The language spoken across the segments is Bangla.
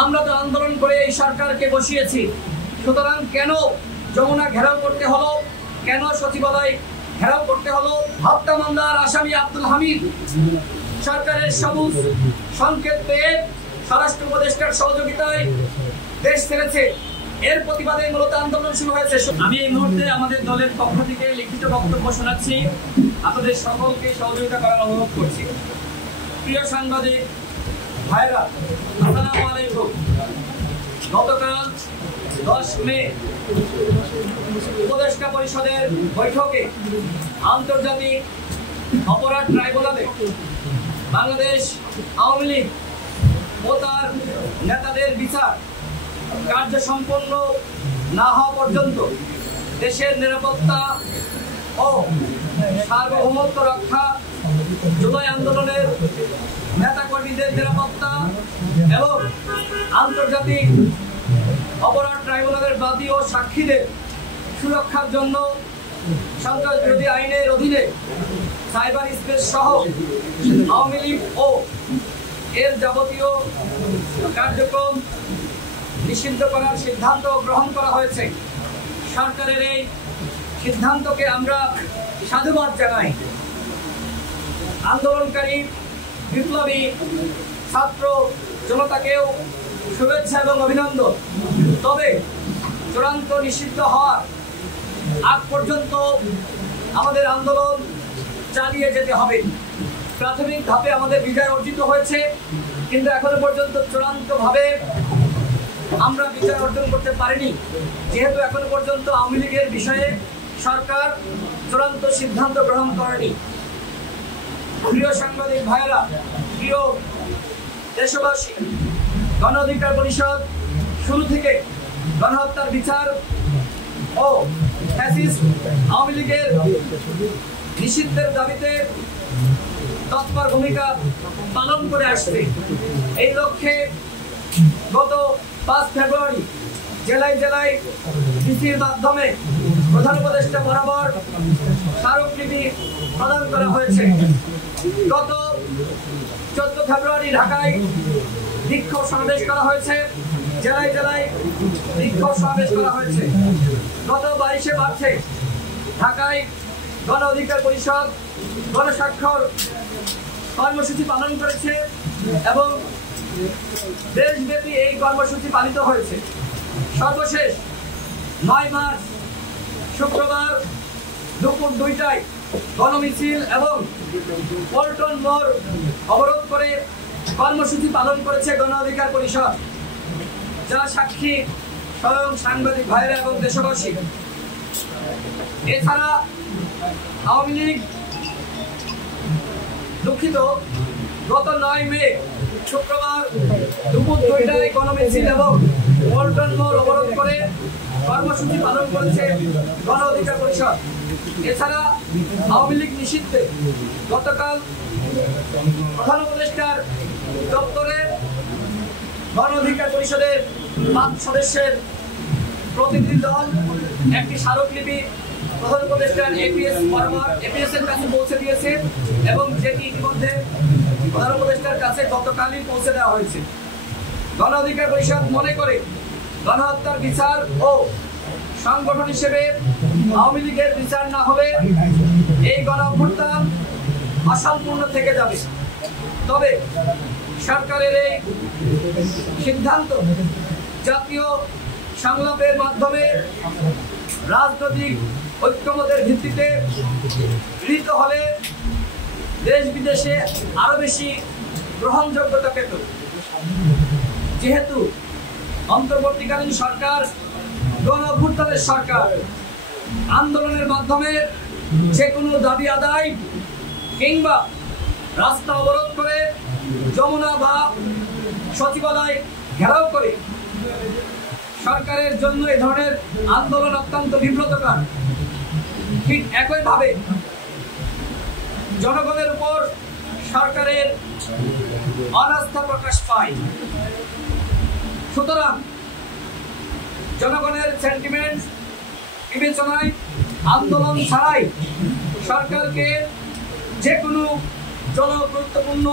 আমরা তো আন্দোলন করে এই সরকারকে বসিয়েছি, সুতরাং কেন যমুনা ঘেরাও করতে হলো, কেন সচিবালয় ঘেরাও করতে হলো? হত্যা মামলার আসামি আব্দুল হামিদ সরকারের সবুজ সংকেত পেয়ে স্বরাষ্ট্র উপদেষ্টার সহযোগিতায় দেশ ছেড়েছে। এর প্রতিবাদে মূলত আন্দোলন শুরু হয়েছে। আমি এই মুহূর্তে আমাদের দলের পক্ষ থেকে লিখিত বক্তব্য শোনাচ্ছি, আপনাদের সকলকে সহযোগিতা করার অনুরোধ করছি। প্রিয় সাংবাদিক ভাইরা, আসসালামু আলাইকুম। গতকাল 10 মে উপদেষ্টা পরিষদের বৈঠকে আন্তর্জাতিক অপরাধ ট্রাইব্যুনালে বাংলাদেশ আওয়ামী লীগ ও তার নেতাদের বিচার কার্য সম্পন্ন না হওয়া পর্যন্ত দেশের নিরাপত্তা ও সার্বভৌমত্ব রক্ষা, জুলাই আন্দোলনের নেতাকর্মীদের নিরাপত্তা এবং আন্তর্জাতিক অপরাধ ট্রাইব্যুনালের বাদী ও সাক্ষীদের সুরক্ষার জন্য সন্ত্রাস বিরোধী আইনের অধীনে সাইবার স্পেস সহ আওয়ামী লীগ ও এর যাবতীয় কার্যক্রম নিষিদ্ধ করার সিদ্ধান্ত গ্রহণ করা হয়েছে। সরকারের এই সিদ্ধান্তকে আমরা সাধুবাদ জানাই। আন্দোলনকারী বিপ্লবী ছাত্র জনতাকেও শুভেচ্ছা এবং অভিনন্দন। তবে চূড়ান্ত নিষিদ্ধ হওয়ার আগ পর্যন্ত আমাদের আন্দোলন চালিয়ে যেতে হবে। প্রাথমিক ধাপে আমাদের বিজয় অর্জিত হয়েছে, কিন্তু এখনো পর্যন্ত চূড়ান্তভাবে আমরা বিজয় অর্জন করতে পারিনি, যেহেতু এখনো পর্যন্ত আওয়ামী লীগের বিষয়ে সরকার চূড়ান্ত সিদ্ধান্ত গ্রহণ করেনি। প্রিয় সাংবাদিক ভাইয়েরা, প্রিয় দেশবাসী, গণ অধিকার পরিষদ শুরু থেকে গণহত্যার বিচার ও ফ্যাসিস্ট আওয়ামী লীগের নিষিদ্ধের দাবিতে তৎপর ভূমিকা পালন করে আসছে। এই লক্ষ্যে গত 5 ফেব্রুয়ারি জেলায় জেলায় ডিসির মাধ্যমে প্রধান উপদেষ্টা বরাবর স্মারকলিপি প্রদান করা হয়েছে। গত 14 ফেব্রুয়ারি ঢাকায় বিক্ষোভ সমাবেশ করা হয়েছে, জেলায় জেলায় বিক্ষোভ সমাবেশ করা হয়েছে। গত 22 মার্চে ঢাকায় গণ অধিকার পরিষদ গণস্বাক্ষর কর্মসূচি পালন করেছে এবং দেশব্যাপী এই কর্মসূচি পালিত হয়েছে। সর্বশেষ 9 মার্চ শুক্রবার দুপুর 2টায় গণমিছিল এবং পল্টন মোড় অবরোধ করে কর্মসূচি পালন করেছে গণ অধিকার পরিষদ, যা সাক্ষী স্বয়ং সাংবাদিক ভাইরা এবং দেশবাসী। এছাড়া আওয়ামী লীগ দুঃখিত গত 9 মে শুক্রবার দুপুর 2টায় গণমিছিল এবং পল্টন মোড় অবরোধ করে কর্মসূচি পালন করেছে গণ অধিকার পরিষদ। এছাড়া আওয়ামী লীগ নিষিদ্ধে গতকাল প্রধান উপদেষ্টার দপ্তরে গণ অধিকার পরিষদের 5 সদস্যের প্রতিনিধি দল একটি স্মারকলিপি প্রধান উপদেষ্টার এপিএস এর কাছে পৌঁছে দিয়েছে এবং যেটি ইতিমধ্যে প্রধান উপদেষ্টার কাছে গতকালই পৌঁছে দেওয়া হয়েছে। গণ অধিকার পরিষদ মনে করে গণহত্যার বিচার ও সংগঠন হিসেবে আওয়ামী লীগের বিচার না হলে এই গণঅভ্যুত্থান অসম্পূর্ণ থেকে যাবে। তবে সরকারের এই সিদ্ধান্ত জাতীয় সংলাপের মাধ্যমে রাজনৈতিক ঐক্যমতের ভিত্তিতে গৃহীত হলে দেশ বিদেশে আরো বেশি গ্রহণযোগ্যতা পেত। যেহেতু অন্তর্বর্তীকালীন সরকার গণঅভ্যুত্থানের সরকার, আন্দোলনের মাধ্যমে যে কোনো দাবি আদায় কিংবা রাস্তা অবরোধ করে যমুনা বা সচিবালয় ঘেরাও করে সরকারের জন্য এই ধরনের আন্দোলন অত্যন্ত বিব্রতকর। ঠিক একইভাবে জনগণের উপর সরকারের অনাস্থা প্রকাশ পায়। সুতরাং জনগণের সেন্টিমেন্ট বিবেচনায় আন্দোলন ছাড়াই সরকারকে যে কোনো জনগুরুত্বপূর্ণ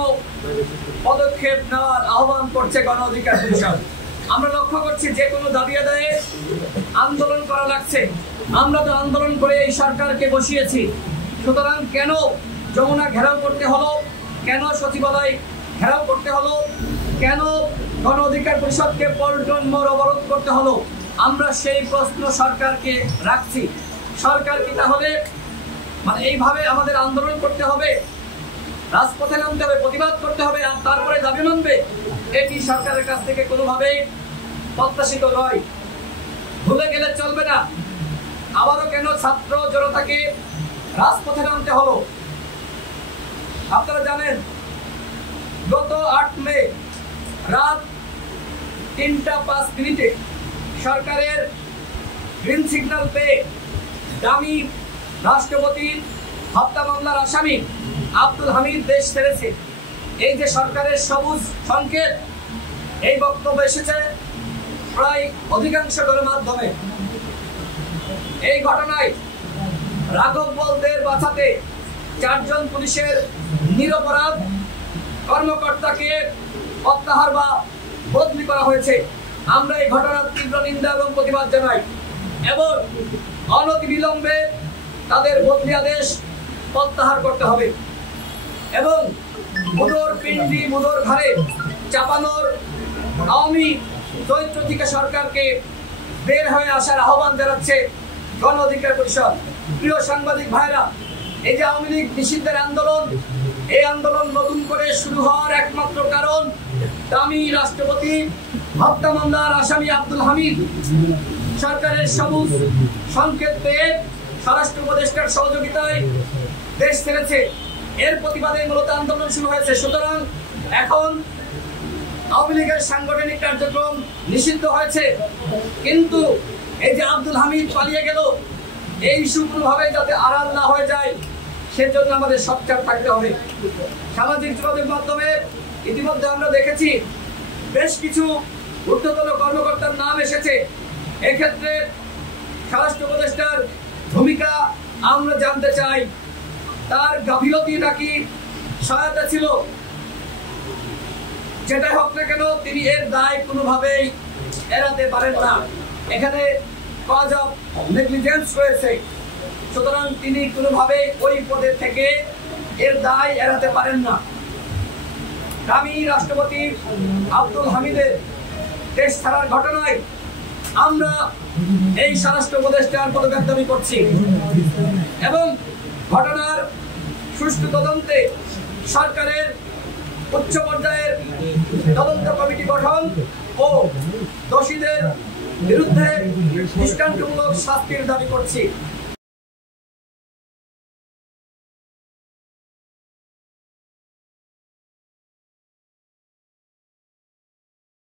পদক্ষেপ নেওয়ার আহ্বান করছে গণ অধিকার পরিষদ। আমরা লক্ষ্য করছি যে কোনো দাবি আদায়ে আন্দোলন করা লাগছে। আমরা তো আন্দোলন করে এই সরকারকে বসিয়েছি, সুতরাং কেন যমুনা ঘেরাও করতে হলো, কেন সচিবালয় ঘেরাও করতে হলো, কেন গণ অধিকার পরিষদকে পল্টন মোড় অবরোধ করতে হলো, আমরা সেই প্রশ্ন সরকারকে রাখছি। সরকার কি তাহলে এইভাবে আমাদের আন্দোলন করতে হবে, রাজপথে নামতে হবে, প্রতিবাদ করতে হবে আর তারপরে দাবি মানবে? এটি সরকারের কাছ থেকে কোনোভাবেই প্রত্যাশিত নয়। ভুলে গেলে চলবে না, আবারও কেন ছাত্র জনতাকে রাজপথে নামতে হলো। আপনারা জানেন গত 8 মে রাত 3:05 সরকারের গ্রিন সিগন্যাল পেয়ে দামি রাষ্ট্রপতির হত্যা মামলার আসামি আব্দুল হামিদ দেশ ছেড়েছে। এই যে সরকারের সবুজ সংকেত, এই বক্তব্য এসেছে প্রায় অধিকাংশ গণমাধ্যমে। এই ঘটনায় রাঘব বোলদের বাঁচাতে 4 জন পুলিশের নিরপরাধ কর্মকর্তাকে প্রত্যাহার বা বদলি করা হয়েছে। আমরা এই ঘটনার তীব্র নিন্দা এবং প্রতিবাদ জানাই এবং অনতিবিলম্বে তাদের বদলি আদেশ প্রত্যাহার করতে হবে এবং মুদর পিণ্ডি মুদর ঘাড়ে চাপানোর আওয়ামী চরিত্র থেকে সরকারকে বের হয়ে আসার আহ্বান জানাচ্ছে গণ অধিকার পরিষদ। প্রিয় সাংবাদিক ভাইরা, এই যে আওয়ামী লীগ নিষিদ্ধের আন্দোলন, এই আন্দোলন নতুন করে শুরু হওয়ার একমাত্র কারণ দামি রাষ্ট্রপতি হত্যা মামলার আসামি আব্দুল হামিদ সরকারের সবুজ সংকেত পেয়ে স্বরাষ্ট্র উপদেষ্টার সহযোগিতায় দেশ ছেড়েছে। এর প্রতিবাদে মূলত আন্দোলন শুরু হয়েছে। সুতরাং এখন আওয়ামী লীগের সাংগঠনিক কার্যক্রম নিষিদ্ধ হয়েছে, কিন্তু এই যে আব্দুল হামিদ পালিয়ে গেল, এই ইস্যু কোনোভাবে যাতে আড়াল না হয়ে যায় সেজন্য আমাদের সোচ্চার থাকতে হবে। সামাজিক যোগাযোগ মাধ্যমে ইতিমধ্যে আমরা দেখেছি বেশ কিছু ঊর্ধ্বতন কর্মকর্তার নাম এসেছে। এক্ষেত্রে স্বরাষ্ট্র উপদেষ্টার ভূমিকা আমরা জানতে চাই। তার গাফিলতি নাকি সহায়তা ছিল, যেটা হোক না কেন তিনি এর দায় কোনোভাবেই এড়াতে পারেন না। এখানে কজ অফ নেগলিজেন্স রয়েছে, সুতরাং তিনি কোনোভাবেই ওই পদে থেকে এর দায় এড়াতে পারেন না। দামি রাষ্ট্রপতি আব্দুল হামিদের দেশ ছাড়ার ঘটনায় আমরা এই স্বরাষ্ট্র উপদেষ্টার পদত্যাগ দাবি করছি এবং ঘটনার সুষ্ঠু তদন্তে সরকারের উচ্চ পর্যায়ের তদন্ত কমিটি গঠন ও দোষীদের বিরুদ্ধে দৃষ্টান্তমূলক শাস্তির দাবি করছি।